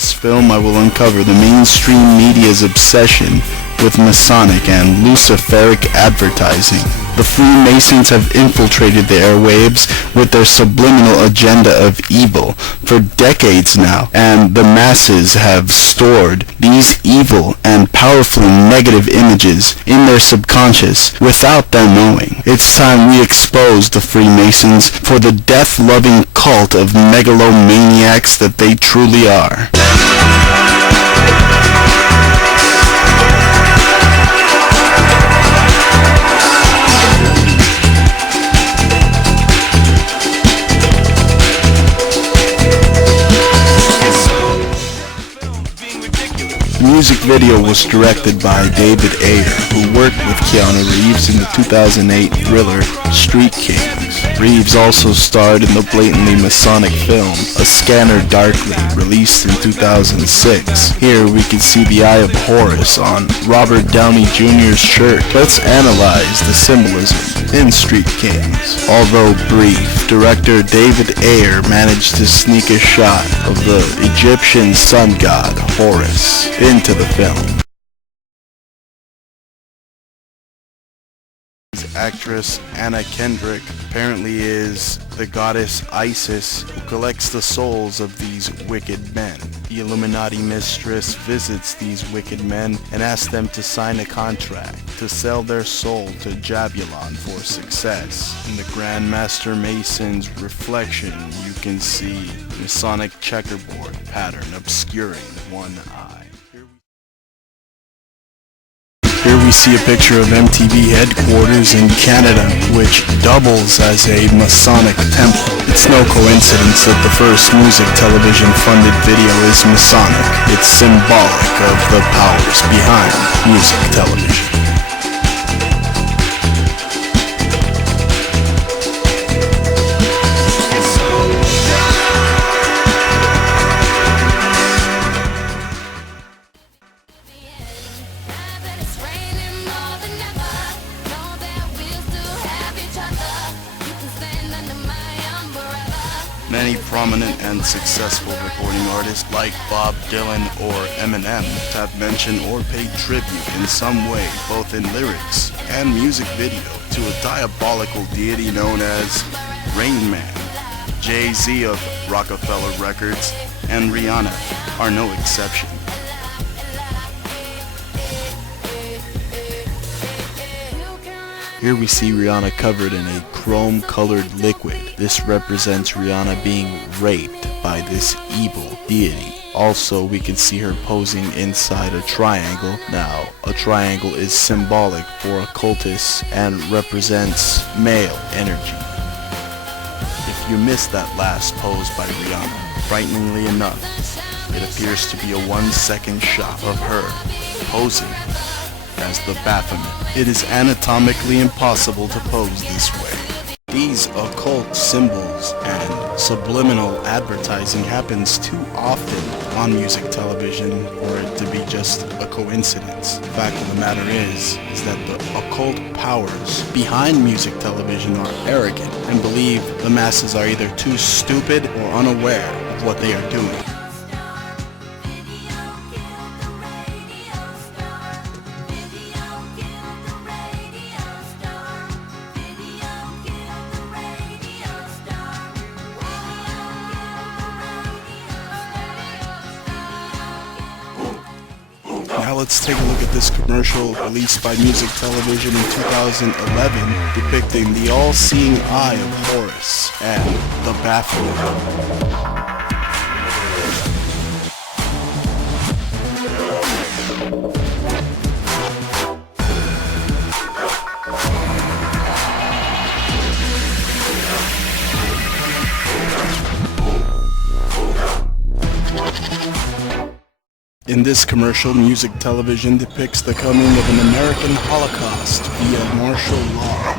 this film I will uncover the mainstream media's obsession with Masonic and Luciferic advertising. The Freemasons have infiltrated the airwaves with their subliminal agenda of evil for decades now, and the masses have stored these evil and powerfully negative images in their subconscious without them knowing. It's time we expose the Freemasons for the death-loving cult of megalomaniacs that they truly are. The music video was directed by David Ayer, who worked with Keanu Reeves in the 2008 thriller Street Kings. Reeves also starred in the blatantly Masonic film A Scanner Darkly, released in 2006. Here we can see the Eye of Horus on Robert Downey Jr.'s shirt. Let's analyze the symbolism in Street Kings. Although brief, director David Ayer managed to sneak a shot of the Egyptian sun god Horus into the film. Actress Anna Kendrick apparently is the goddess Isis who collects the souls of these wicked men. The Illuminati mistress visits these wicked men and asks them to sign a contract to sell their soul to Jabulon for success. In the Grand Master Mason's reflection, you can see Masonic checkerboard pattern obscuring one eye. Here we see a picture of MTV headquarters in Canada, which doubles as a Masonic temple. It's no coincidence that the first music television funded video is Masonic. It's symbolic of the powers behind music television. Many prominent and successful recording artists like Bob Dylan or Eminem have mentioned or paid tribute in some way, both in lyrics and music video, to a diabolical deity known as Rain Man. Jay-Z of Rockefeller Records and Rihanna are no exception. Here we see Rihanna covered in a chrome-colored liquid. This represents Rihanna being raped by this evil deity. Also, we can see her posing inside a triangle. Now, a triangle is symbolic for occultists and represents male energy. If you missed that last pose by Rihanna, frighteningly enough, it appears to be a 1-second shot of her posing as the Baphomet. It is anatomically impossible to pose this way. These occult symbols and subliminal advertising happens too often on music television for it to be just a coincidence. The fact of the matter is that the occult powers behind music television are arrogant and believe the masses are either too stupid or unaware of what they are doing. Now let's take a look at this commercial released by Music Television in 2011 depicting the all-seeing eye of Horus and the Baphomet. In this commercial, Music Television depicts the coming of an American Holocaust via martial law.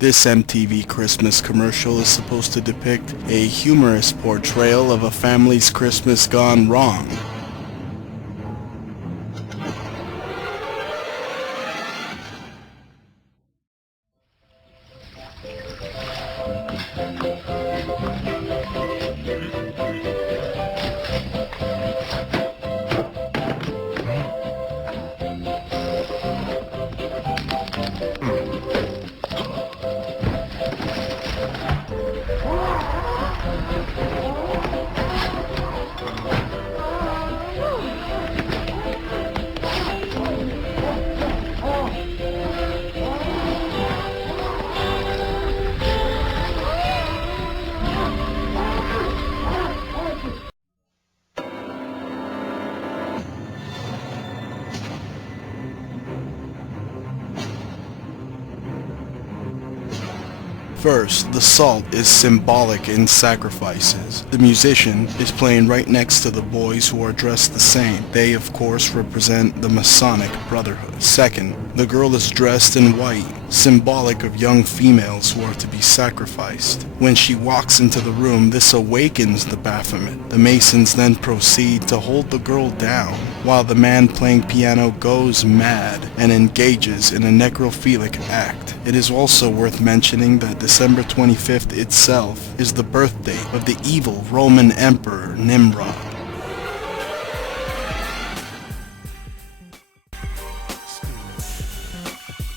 This MTV Christmas commercial is supposed to depict a humorous portrayal of a family's Christmas gone wrong. First, the salt is symbolic in sacrifices. The musician is playing right next to the boys who are dressed the same. They, of course, represent the Masonic Brotherhood. Second, the girl is dressed in white, symbolic of young females who are to be sacrificed. When she walks into the room, this awakens the Baphomet. The Masons then proceed to hold the girl down, while the man playing piano goes mad and engages in a necrophilic act. It is also worth mentioning that December 25th itself is the birthday of the evil Roman Emperor Nimrod.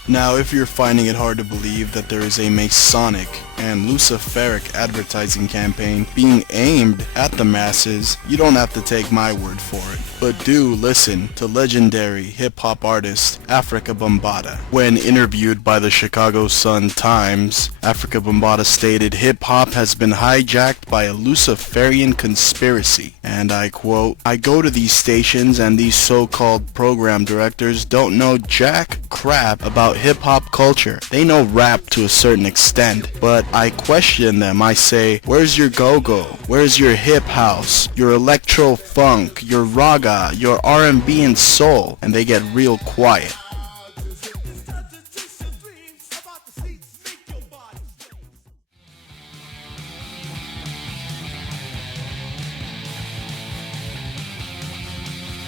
Now, if you're finding it hard to believe that there is a Masonic and Luciferic advertising campaign being aimed at the masses, you don't have to take my word for it. But do listen to legendary hip-hop artist Afrika Bambaataa. When interviewed by the Chicago Sun-Times, Afrika Bambaataa stated, "Hip-hop has been hijacked by a Luciferian conspiracy." And I quote, "I go to these stations and these so-called program directors don't know jack crap about hip-hop culture. They know rap to a certain extent, but I question them. I say, where's your go-go? Where's your hip house, your electro-funk, your raga, your R&B and soul?" And they get real quiet.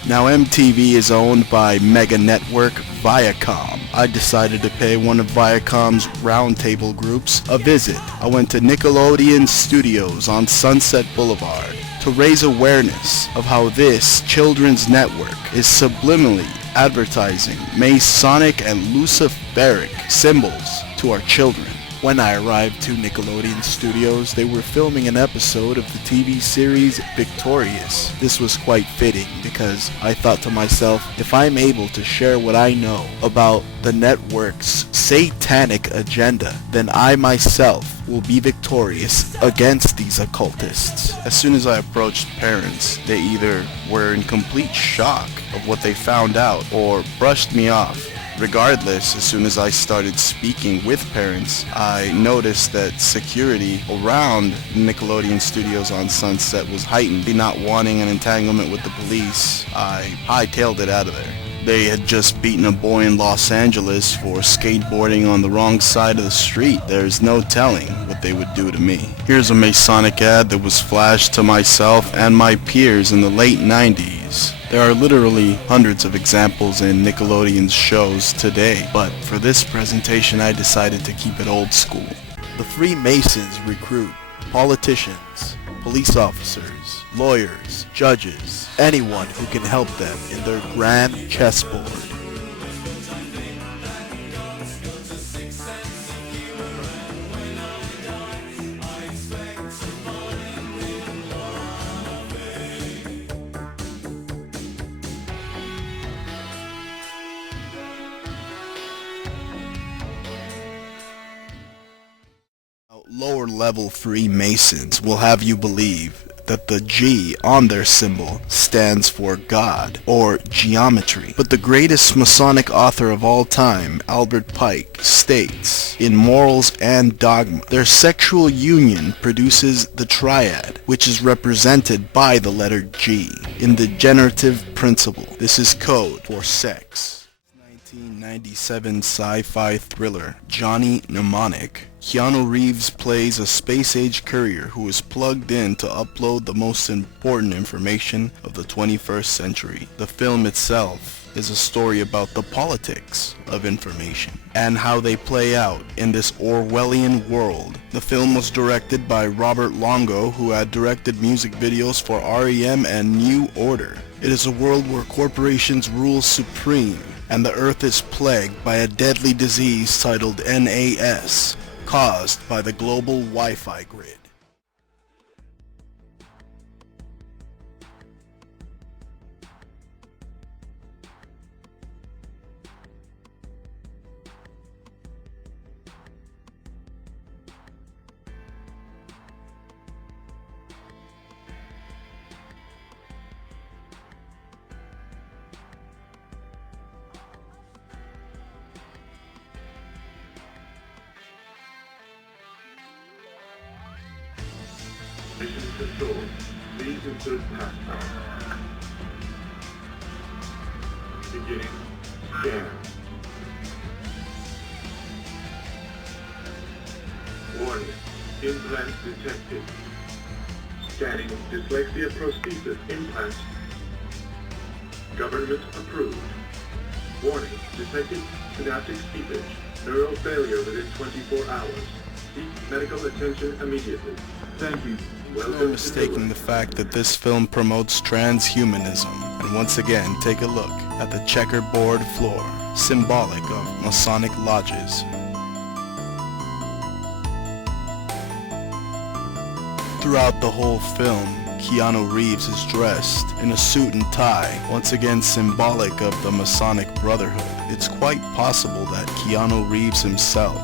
Now MTV is owned by mega network Viacom. I decided to pay one of Viacom's roundtable groups a visit. I went to Nickelodeon Studios on Sunset Boulevard to raise awareness of how this children's network is subliminally advertising Masonic and Luciferic symbols to our children. When I arrived to Nickelodeon Studios, they were filming an episode of the TV series Victorious. This was quite fitting because I thought to myself, if I'm able to share what I know about the network's satanic agenda, then I myself will be victorious against these occultists. As soon as I approached parents, they either were in complete shock of what they found out or brushed me off. Regardless, as soon as I started speaking with parents, I noticed that security around Nickelodeon Studios on Sunset was heightened. Not wanting an entanglement with the police, I hightailed it out of there. They had just beaten a boy in Los Angeles for skateboarding on the wrong side of the street. There's no telling what they would do to me. Here's a Masonic ad that was flashed to myself and my peers in the late 90s. There are literally hundreds of examples in Nickelodeon's shows today, but for this presentation I decided to keep it old school. The Freemasons recruit politicians, police officers, lawyers, judges, anyone who can help them in their grand chessboard. Lower-level Freemasons will have you believe that the G on their symbol stands for God or geometry. But the greatest Masonic author of all time, Albert Pike, states, in Morals and Dogma, their sexual union produces the triad, which is represented by the letter G in the generative principle. This is code for sex. 1997 sci-fi thriller Johnny Mnemonic, Keanu Reeves plays a space-age courier who is plugged in to upload the most important information of the 21st century. The film itself is a story about the politics of information and how they play out in this Orwellian world. The film was directed by Robert Longo, who had directed music videos for REM and New Order. It is a world where corporations rule supreme and the earth is plagued by a deadly disease titled NAS, caused by the global Wi-Fi grid. Mission control. Please insert passcode. Beginning scan. Warning. Implant detected. Scanning dyslexia prosthesis implant. Government approved. Warning. Detected synaptic seepage. Neural failure within 24 hours. Seek medical attention immediately. Thank you. No mistaking the fact that this film promotes transhumanism. And once again, take a look at the checkerboard floor, symbolic of Masonic lodges. Throughout the whole film, Keanu Reeves is dressed in a suit and tie, once again symbolic of the Masonic Brotherhood. It's quite possible that Keanu Reeves himself,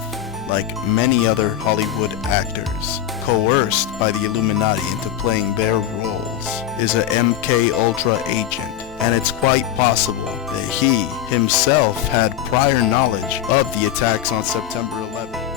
like many other Hollywood actors, coerced by the Illuminati into playing their roles, is a MK Ultra agent, and it's quite possible that he himself had prior knowledge of the attacks on September 11th.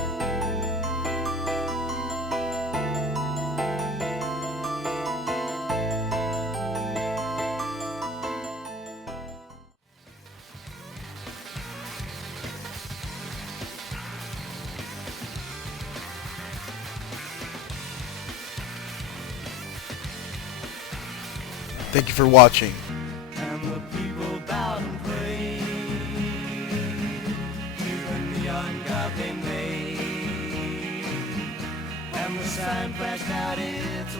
Thank you for watching. And the people bowed and prayed to the neon god they made, and the sign flashed out its